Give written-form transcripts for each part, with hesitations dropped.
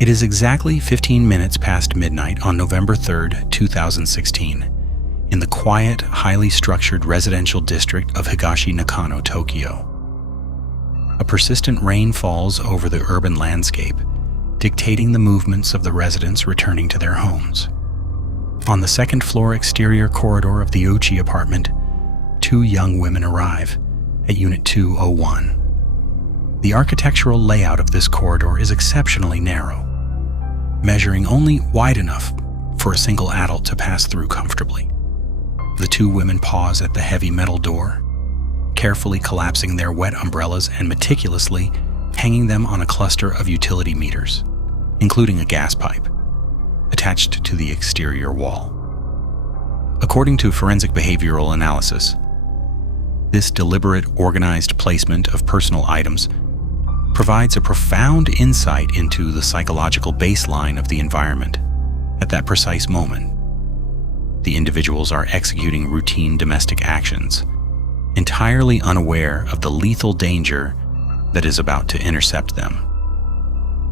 It is exactly 15 minutes past midnight on November 3rd, 2016, in the quiet, highly structured residential district of Higashi-Nakano, Tokyo. A persistent rain falls over the urban landscape, dictating the movements of the residents returning to their homes. On the second-floor exterior corridor of the Uchi apartment, two young women arrive at Unit 201. The architectural layout of this corridor is exceptionally narrow, measuring only wide enough for a single adult to pass through comfortably. The two women pause at the heavy metal door, carefully collapsing their wet umbrellas and meticulously hanging them on a cluster of utility meters, including a gas pipe, attached to the exterior wall. According to forensic behavioral analysis, this deliberate, organized placement of personal items provides a profound insight into the psychological baseline of the environment. At that precise moment, the individuals are executing routine domestic actions, entirely unaware of the lethal danger that is about to intercept them.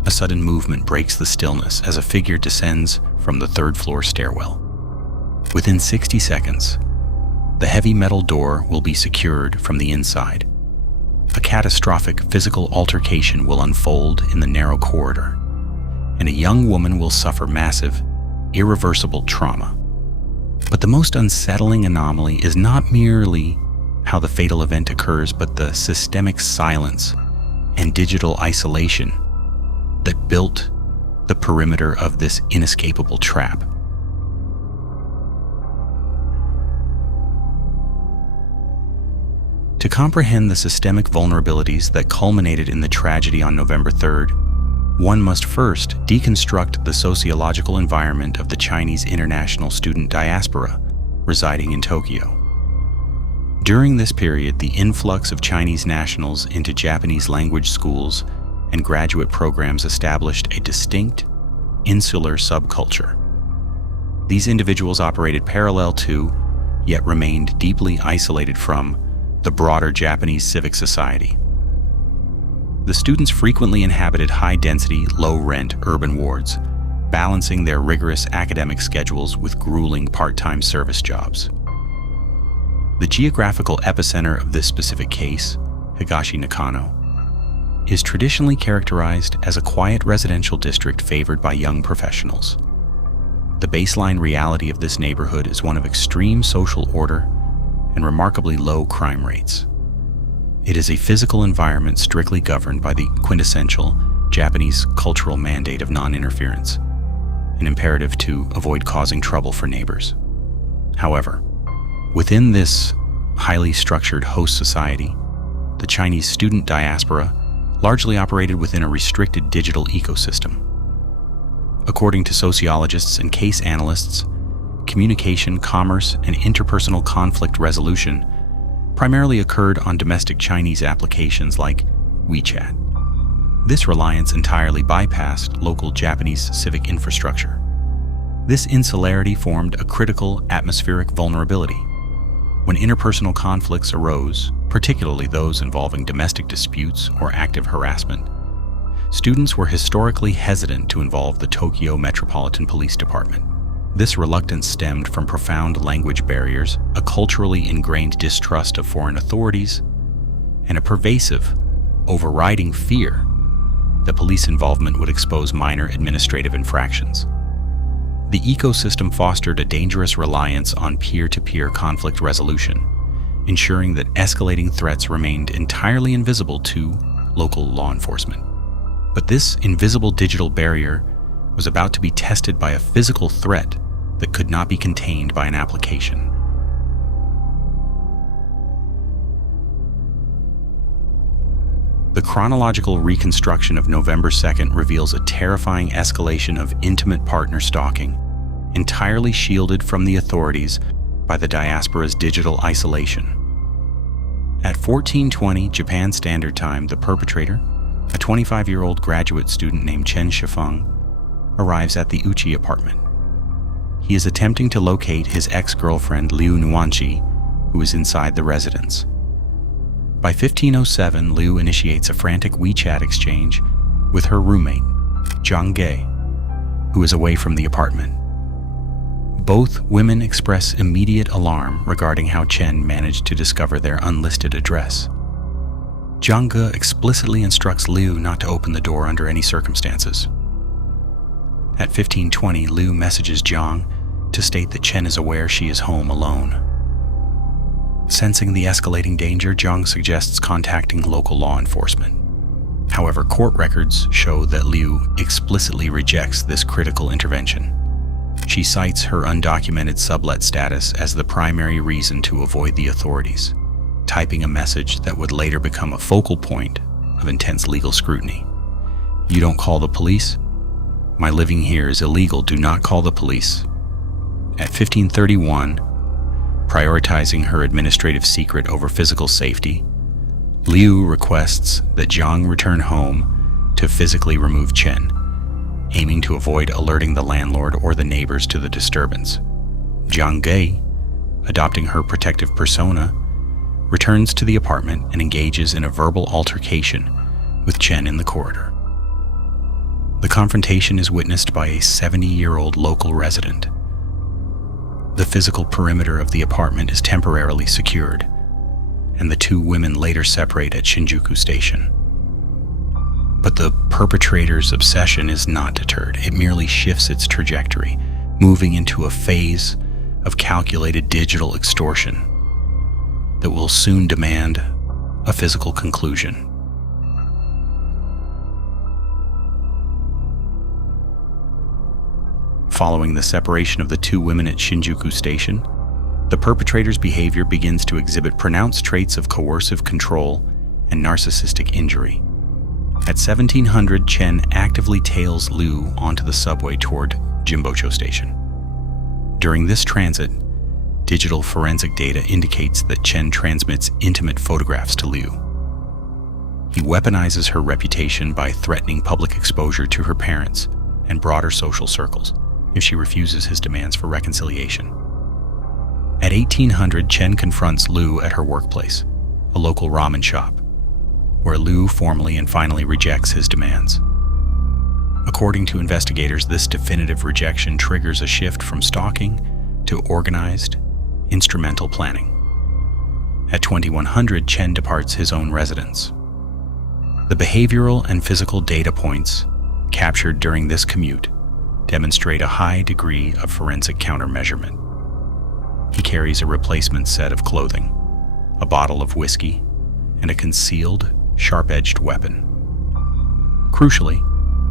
A sudden movement breaks the stillness as a figure descends from the third-floor stairwell. Within 60 seconds, the heavy metal door will be secured from the inside. A catastrophic physical altercation will unfold in the narrow corridor, and a young woman will suffer massive, irreversible trauma. But the most unsettling anomaly is not merely how the fatal event occurs, but the systemic silence and digital isolation that built the perimeter of this inescapable trap. To comprehend the systemic vulnerabilities that culminated in the tragedy on November 3rd, one must first deconstruct the sociological environment of the Chinese international student diaspora residing in Tokyo. During this period, the influx of Chinese nationals into Japanese language schools and graduate programs established a distinct, insular subculture. These individuals operated parallel to, yet remained deeply isolated from, the broader Japanese civic society. The students frequently inhabited high-density, low-rent urban wards, balancing their rigorous academic schedules with grueling part-time service jobs. The geographical epicenter of this specific case, Higashi-Nakano, is traditionally characterized as a quiet residential district favored by young professionals. The baseline reality of this neighborhood is one of extreme social order and remarkably low crime rates. It is a physical environment strictly governed by the quintessential Japanese cultural mandate of non-interference, an imperative to avoid causing trouble for neighbors. However, within this highly structured host society, the Chinese student diaspora largely operated within a restricted digital ecosystem. According to sociologists and case analysts, communication, commerce, and interpersonal conflict resolution primarily occurred on domestic Chinese applications like WeChat. This reliance entirely bypassed local Japanese civic infrastructure. This insularity formed a critical atmospheric vulnerability. When interpersonal conflicts arose, particularly those involving domestic disputes or active harassment, students were historically hesitant to involve the Tokyo Metropolitan Police Department. This reluctance stemmed from profound language barriers, a culturally ingrained distrust of foreign authorities, and a pervasive, overriding fear that police involvement would expose minor administrative infractions. The ecosystem fostered a dangerous reliance on peer-to-peer conflict resolution, ensuring that escalating threats remained entirely invisible to local law enforcement. But this invisible digital barrier was about to be tested by a physical threat that could not be contained by an application. The chronological reconstruction of November 2nd reveals a terrifying escalation of intimate partner stalking, entirely shielded from the authorities by the diaspora's digital isolation. At 14:20 Japan Standard Time, the perpetrator, a 25-year-old graduate student named Chen Shifeng, arrives at the Uchi apartment. He is attempting to locate his ex-girlfriend Liu Nuanchi, who is inside the residence. By 15:07, Liu initiates a frantic WeChat exchange with her roommate, Jiang Ge, who is away from the apartment. Both women express immediate alarm regarding how Chen managed to discover their unlisted address. Jiang Ge explicitly instructs Liu not to open the door under any circumstances. At 15:20, Liu messages Jiang to state that Chen is aware she is home alone. Sensing the escalating danger, Jiang suggests contacting local law enforcement. However, court records show that Liu explicitly rejects this critical intervention. She cites her undocumented sublet status as the primary reason to avoid the authorities, typing a message that would later become a focal point of intense legal scrutiny. "You don't call the police? My living here is illegal. Do not call the police." At 15:31, prioritizing her administrative secret over physical safety, Liu requests that Jiang return home to physically remove Chen, aiming to avoid alerting the landlord or the neighbors to the disturbance. Jiang Ge, adopting her protective persona, returns to the apartment and engages in a verbal altercation with Chen in the corridor. The confrontation is witnessed by a 70-year-old local resident. The physical perimeter of the apartment is temporarily secured, and the two women later separate at Shinjuku Station. But the perpetrator's obsession is not deterred. It merely shifts its trajectory, moving into a phase of calculated digital extortion that will soon demand a physical conclusion. Following the separation of the two women at Shinjuku Station, the perpetrator's behavior begins to exhibit pronounced traits of coercive control and narcissistic injury. At 1700, Chen actively tails Liu onto the subway toward Jimbocho Station. During this transit, digital forensic data indicates that Chen transmits intimate photographs to Liu. He weaponizes her reputation by threatening public exposure to her parents and broader social circles if she refuses his demands for reconciliation. At 1800, Chen confronts Liu at her workplace, a local ramen shop, where Liu formally and finally rejects his demands. According to investigators, this definitive rejection triggers a shift from stalking to organized, instrumental planning. At 2100, Chen departs his own residence. The behavioral and physical data points captured during this commute demonstrate a high degree of forensic countermeasurement. He carries a replacement set of clothing, a bottle of whiskey, and a concealed, sharp-edged weapon. Crucially,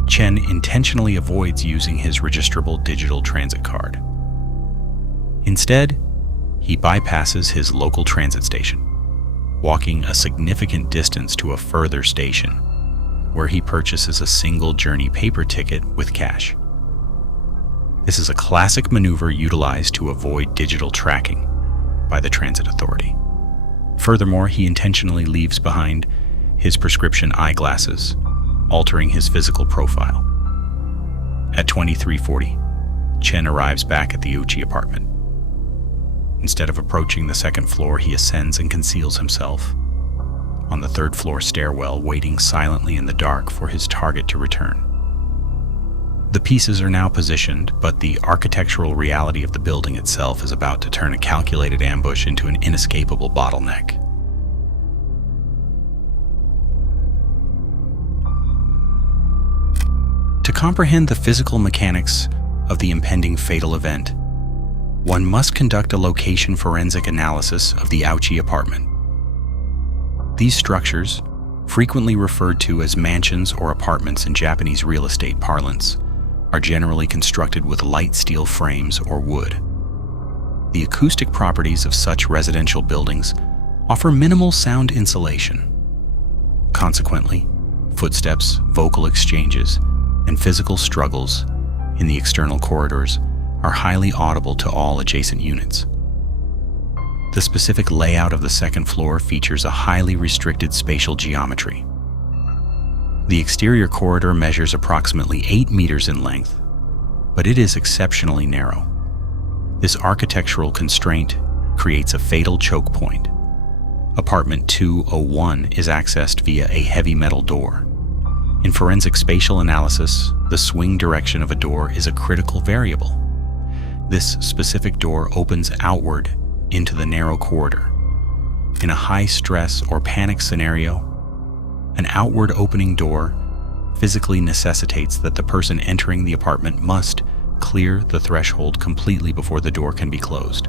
Chen intentionally avoids using his registrable digital transit card. Instead, he bypasses his local transit station, walking a significant distance to a further station, where he purchases a single journey paper ticket with cash. This is a classic maneuver utilized to avoid digital tracking by the transit authority. Furthermore, he intentionally leaves behind his prescription eyeglasses, altering his physical profile. At 2340, Chen arrives back at the Uchi apartment. Instead of approaching the second floor, he ascends and conceals himself on the third floor stairwell, waiting silently in the dark for his target to return. The pieces are now positioned, but the architectural reality of the building itself is about to turn a calculated ambush into an inescapable bottleneck. To comprehend the physical mechanics of the impending fatal event, one must conduct a location forensic analysis of the Uchi apartment. These structures, frequently referred to as mansions or apartments in Japanese real estate parlance, are generally constructed with light steel frames or wood. The acoustic properties of such residential buildings offer minimal sound insulation. Consequently, footsteps, vocal exchanges, and physical struggles in the external corridors are highly audible to all adjacent units. The specific layout of the second floor features a highly restricted spatial geometry. The exterior corridor measures approximately 8 meters in length, but it is exceptionally narrow. This architectural constraint creates a fatal choke point. Apartment 201 is accessed via a heavy metal door, In forensic spatial analysis, the swing direction of a door is a critical variable. This specific door opens outward into the narrow corridor. In a high-stress or panic scenario, an outward opening door physically necessitates that the person entering the apartment must clear the threshold completely before the door can be closed.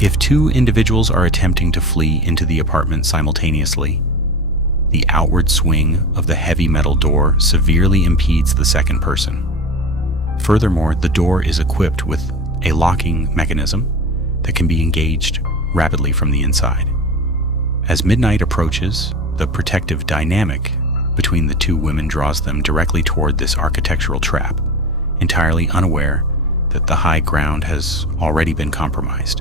If two individuals are attempting to flee into the apartment simultaneously, the outward swing of the heavy metal door severely impedes the second person. Furthermore, the door is equipped with a locking mechanism that can be engaged rapidly from the inside. As midnight approaches, the protective dynamic between the two women draws them directly toward this architectural trap, entirely unaware that the high ground has already been compromised.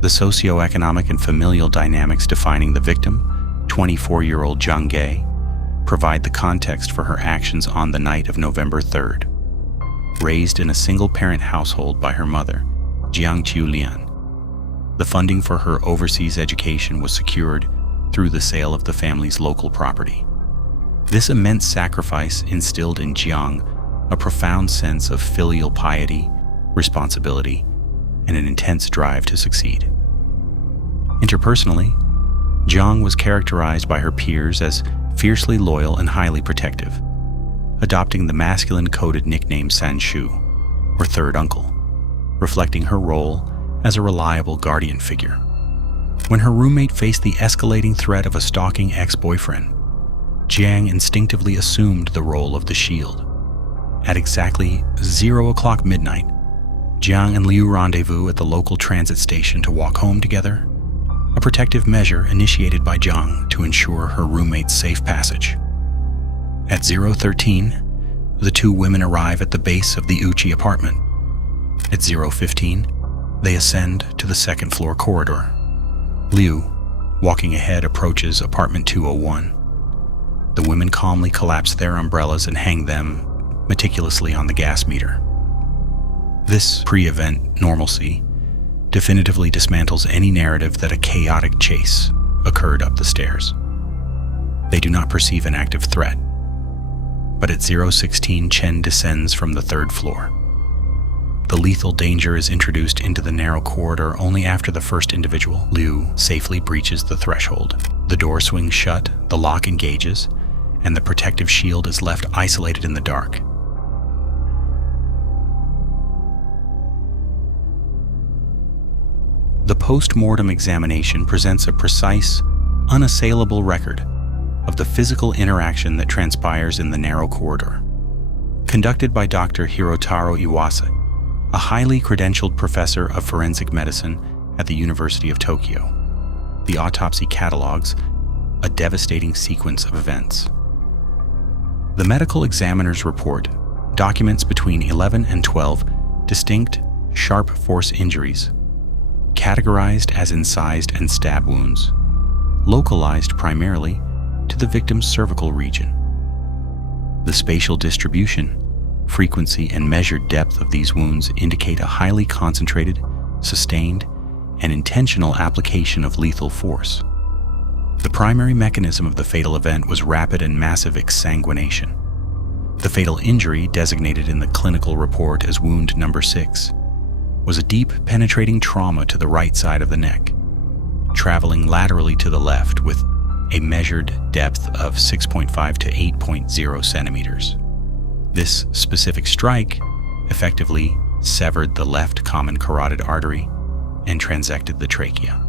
The socioeconomic and familial dynamics defining the victim, 24-year-old Jiang Ge, provide the context for her actions on the night of November 3rd. Raised in a single-parent household by her mother, Jiang Lian, the funding for her overseas education was secured through the sale of the family's local property. This immense sacrifice instilled in Jiang a profound sense of filial piety, responsibility, and an intense drive to succeed. Interpersonally, Jiang was characterized by her peers as fiercely loyal and highly protective, adopting the masculine-coded nickname Sanshu, or third uncle, reflecting her role as a reliable guardian figure. When her roommate faced the escalating threat of a stalking ex-boyfriend, Jiang instinctively assumed the role of the shield. At exactly 0:00 midnight, Jiang and Liu rendezvous at the local transit station to walk home together, a protective measure initiated by Jiang to ensure her roommate's safe passage. At 0:13, the two women arrive at the base of the Uchi apartment. At 0:15, they ascend to the second-floor corridor. Liu, walking ahead, approaches apartment 201. The women calmly collapse their umbrellas and hang them meticulously on the gas meter. This pre-event normalcy definitively dismantles any narrative that a chaotic chase occurred up the stairs. They do not perceive an active threat, but at 0:16, Chen descends from the third floor. The lethal danger is introduced into the narrow corridor only after the first individual, Liu, safely breaches the threshold. The door swings shut, the lock engages, and the protective shield is left isolated in the dark. The post-mortem examination presents a precise, unassailable record of the physical interaction that transpires in the narrow corridor. Conducted by Dr. Hirotaro Iwasa, a highly credentialed professor of forensic medicine at the University of Tokyo, the autopsy catalogs a devastating sequence of events. The medical examiner's report documents between 11 and 12 distinct, sharp force injuries, categorized as incised and stab wounds, localized primarily to the victim's cervical region. The spatial distribution, frequency, and measured depth of these wounds indicate a highly concentrated, sustained, and intentional application of lethal force. The primary mechanism of the fatal event was rapid and massive exsanguination. The fatal injury, designated in the clinical report as wound number 6, was a deep, penetrating trauma to the right side of the neck, traveling laterally to the left with a measured depth of 6.5 to 8.0 centimeters. This specific strike effectively severed the left common carotid artery and transected the trachea.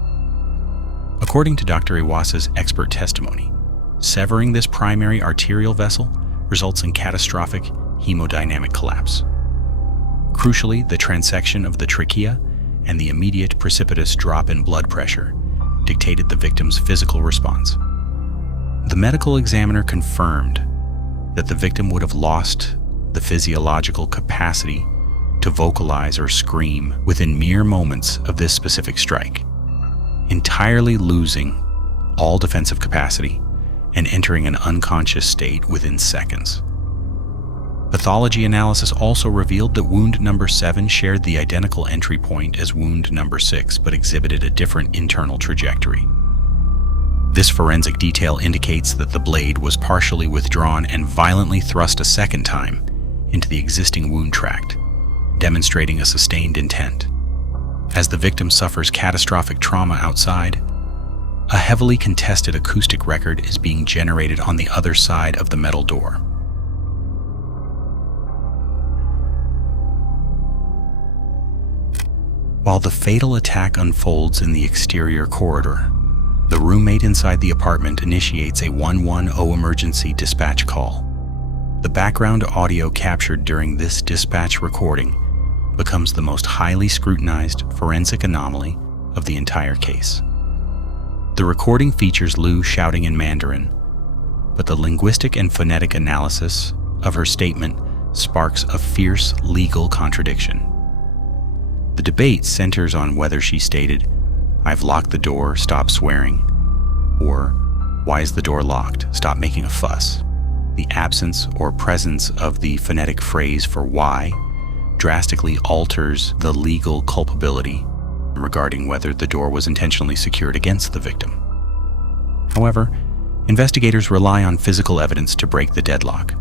According to Dr. Iwasa's expert testimony, severing this primary arterial vessel results in catastrophic hemodynamic collapse. Crucially, the transection of the trachea and the immediate precipitous drop in blood pressure dictated the victim's physical response. The medical examiner confirmed that the victim would have lost the physiological capacity to vocalize or scream within mere moments of this specific strike, entirely losing all defensive capacity and entering an unconscious state within seconds. Pathology analysis also revealed that wound number 7 shared the identical entry point as wound number 6, but exhibited a different internal trajectory. This forensic detail indicates that the blade was partially withdrawn and violently thrust a second time into the existing wound tract, demonstrating a sustained intent. As the victim suffers catastrophic trauma outside, a heavily contested acoustic record is being generated on the other side of the metal door. While the fatal attack unfolds in the exterior corridor, the roommate inside the apartment initiates a 110 emergency dispatch call. The background audio captured during this dispatch recording becomes the most highly scrutinized forensic anomaly of the entire case. The recording features Liu shouting in Mandarin, but the linguistic and phonetic analysis of her statement sparks a fierce legal contradiction. The debate centers on whether she stated, "I've locked the door, stop swearing," or "Why is the door locked? Stop making a fuss." The absence or presence of the phonetic phrase for why drastically alters the legal culpability regarding whether the door was intentionally secured against the victim. However, investigators rely on physical evidence to break the deadlock.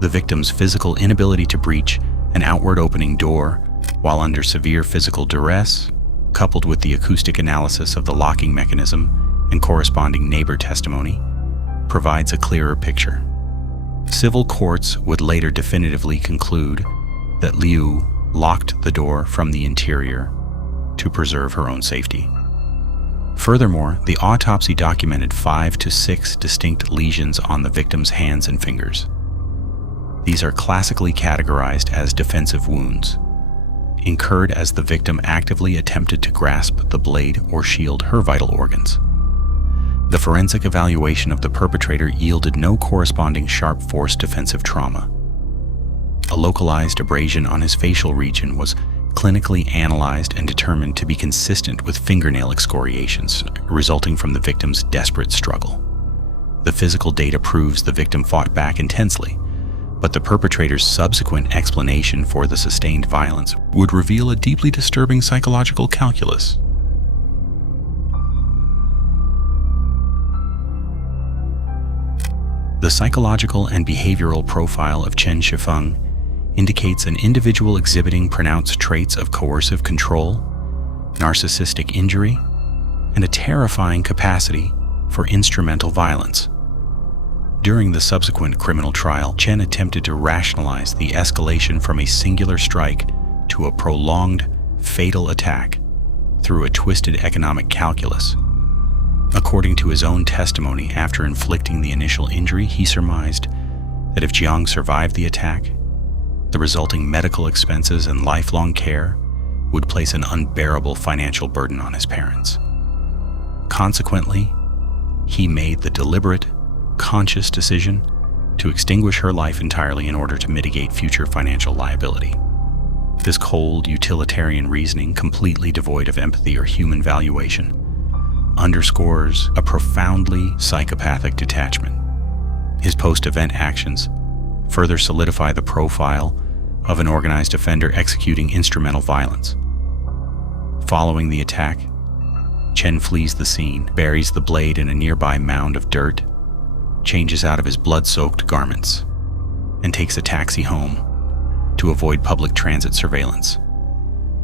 The victim's physical inability to breach an outward opening door while under severe physical duress, coupled with the acoustic analysis of the locking mechanism and corresponding neighbor testimony, provides a clearer picture. Civil courts would later definitively conclude that Liu locked the door from the interior to preserve her own safety. Furthermore, the autopsy documented 5 to 6 distinct lesions on the victim's hands and fingers. These are classically categorized as defensive wounds, incurred as the victim actively attempted to grasp the blade or shield her vital organs. The forensic evaluation of the perpetrator yielded no corresponding sharp force defensive trauma. A localized abrasion on his facial region was clinically analyzed and determined to be consistent with fingernail excoriations resulting from the victim's desperate struggle. The physical data proves the victim fought back intensely, but the perpetrator's subsequent explanation for the sustained violence would reveal a deeply disturbing psychological calculus. The psychological and behavioral profile of Chen Shifeng indicates an individual exhibiting pronounced traits of coercive control, narcissistic injury, and a terrifying capacity for instrumental violence. During the subsequent criminal trial, Chen attempted to rationalize the escalation from a singular strike to a prolonged, fatal attack through a twisted economic calculus. According to his own testimony, after inflicting the initial injury, he surmised that if Jiang survived the attack, the resulting medical expenses and lifelong care would place an unbearable financial burden on his parents. Consequently, he made the deliberate, conscious decision to extinguish her life entirely in order to mitigate future financial liability. This cold, utilitarian reasoning, completely devoid of empathy or human valuation, underscores a profoundly psychopathic detachment. His post-event actions further solidify the profile of an organized offender executing instrumental violence. Following the attack, Chen flees the scene, buries the blade in a nearby mound of dirt, changes out of his blood-soaked garments, and takes a taxi home to avoid public transit surveillance.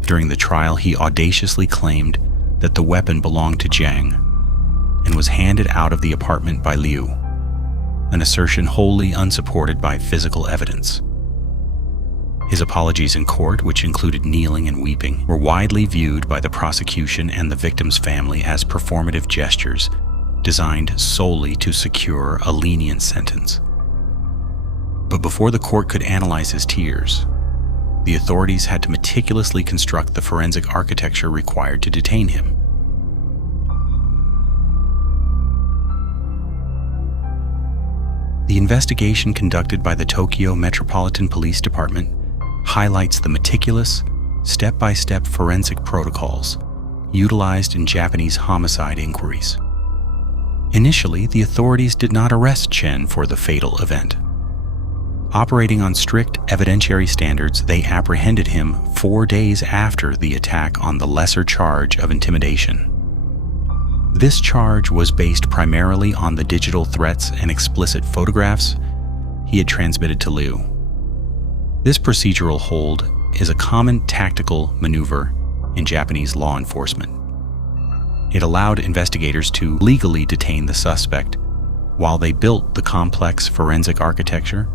During the trial, he audaciously claimed that the weapon belonged to Jiang and was handed out of the apartment by Liu, an assertion wholly unsupported by physical evidence. His apologies in court, which included kneeling and weeping, were widely viewed by the prosecution and the victim's family as performative gestures designed solely to secure a lenient sentence. But before the court could analyze his tears, the authorities had to meticulously construct the forensic architecture required to detain him. The investigation conducted by the Tokyo Metropolitan Police Department highlights the meticulous, step-by-step forensic protocols utilized in Japanese homicide inquiries. Initially, the authorities did not arrest Chen for the fatal event. Operating on strict evidentiary standards, they apprehended him 4 days after the attack on the lesser charge of intimidation. This charge was based primarily on the digital threats and explicit photographs he had transmitted to Liu. This procedural hold is a common tactical maneuver in Japanese law enforcement. It allowed investigators to legally detain the suspect while they built the complex forensic architecture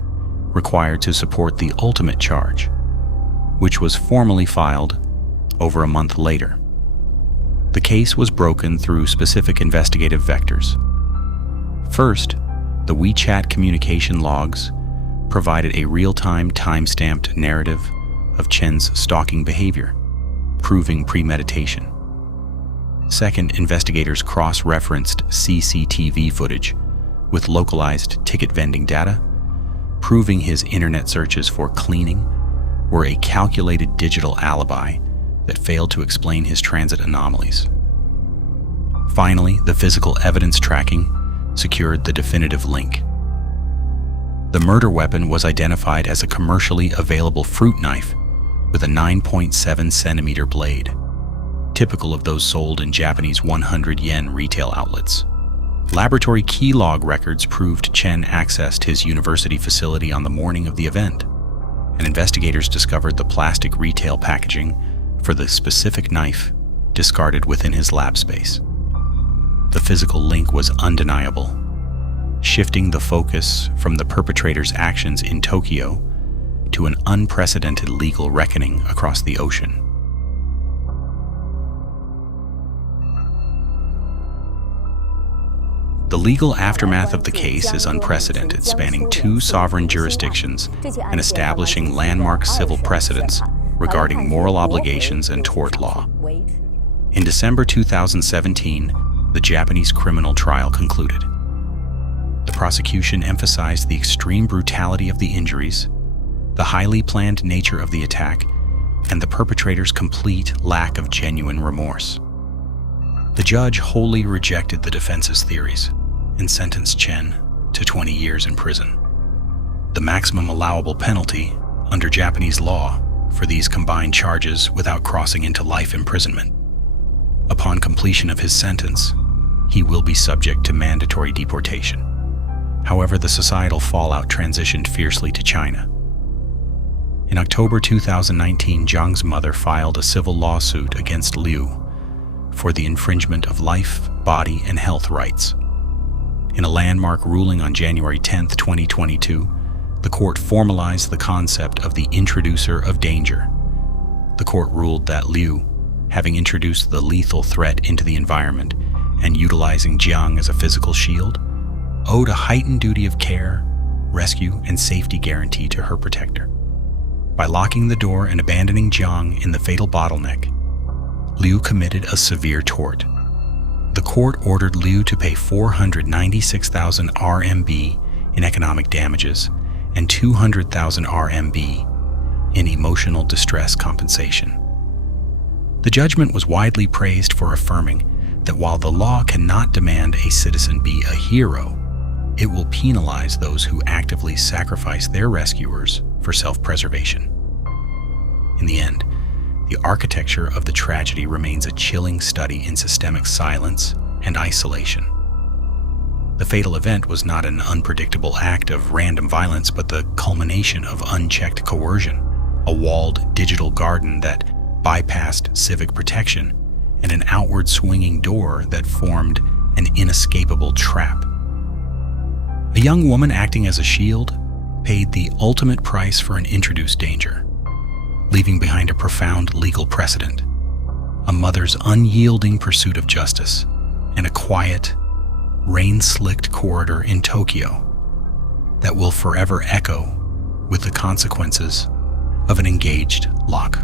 required to support the ultimate charge, which was formally filed over a month later. The case was broken through specific investigative vectors. First, the WeChat communication logs provided a real-time, time-stamped narrative of Chen's stalking behavior, proving premeditation. Second, investigators cross-referenced CCTV footage with localized ticket vending data, proving his internet searches for cleaning were a calculated digital alibi that failed to explain his transit anomalies. Finally, the physical evidence tracking secured the definitive link. The murder weapon was identified as a commercially available fruit knife with a 9.7 centimeter blade, typical of those sold in Japanese 100 yen retail outlets. Laboratory key log records proved Chen accessed his university facility on the morning of the event, and investigators discovered the plastic retail packaging for the specific knife discarded within his lab space. The physical link was undeniable, shifting the focus from the perpetrator's actions in Tokyo to an unprecedented legal reckoning across the ocean. The legal aftermath of the case is unprecedented, spanning 2 sovereign jurisdictions and establishing landmark civil precedents regarding moral obligations and tort law. In December 2017, the Japanese criminal trial concluded. The prosecution emphasized the extreme brutality of the injuries, the highly planned nature of the attack, and the perpetrator's complete lack of genuine remorse. The judge wholly rejected the defense's theories and sentenced Chen to 20 years in prison, the maximum allowable penalty under Japanese law for these combined charges without crossing into life imprisonment. Upon completion of his sentence, he will be subject to mandatory deportation. However, the societal fallout transitioned fiercely to China. In October 2019, Jiang's mother filed a civil lawsuit against Liu for the infringement of life, body, and health rights. In a landmark ruling on January 10, 2022, the court formalized the concept of the introducer of danger. The court ruled that Liu, having introduced the lethal threat into the environment and utilizing Jiang as a physical shield, owed a heightened duty of care, rescue, and safety guarantee to her protector. By locking the door and abandoning Jiang in the fatal bottleneck, Liu committed a severe tort. The court ordered Liu to pay 496,000 RMB in economic damages and 200,000 RMB in emotional distress compensation. The judgment was widely praised for affirming that while the law cannot demand a citizen be a hero, it will penalize those who actively sacrifice their rescuers for self-preservation. In the end, the architecture of the tragedy remains a chilling study in systemic silence and isolation. The fatal event was not an unpredictable act of random violence, but the culmination of unchecked coercion, a walled digital garden that bypassed civic protection, and an outward swinging door that formed an inescapable trap. A young woman acting as a shield paid the ultimate price for an introduced danger, leaving behind a profound legal precedent, a mother's unyielding pursuit of justice, and a quiet, rain-slicked corridor in Tokyo that will forever echo with the consequences of an engaged lock.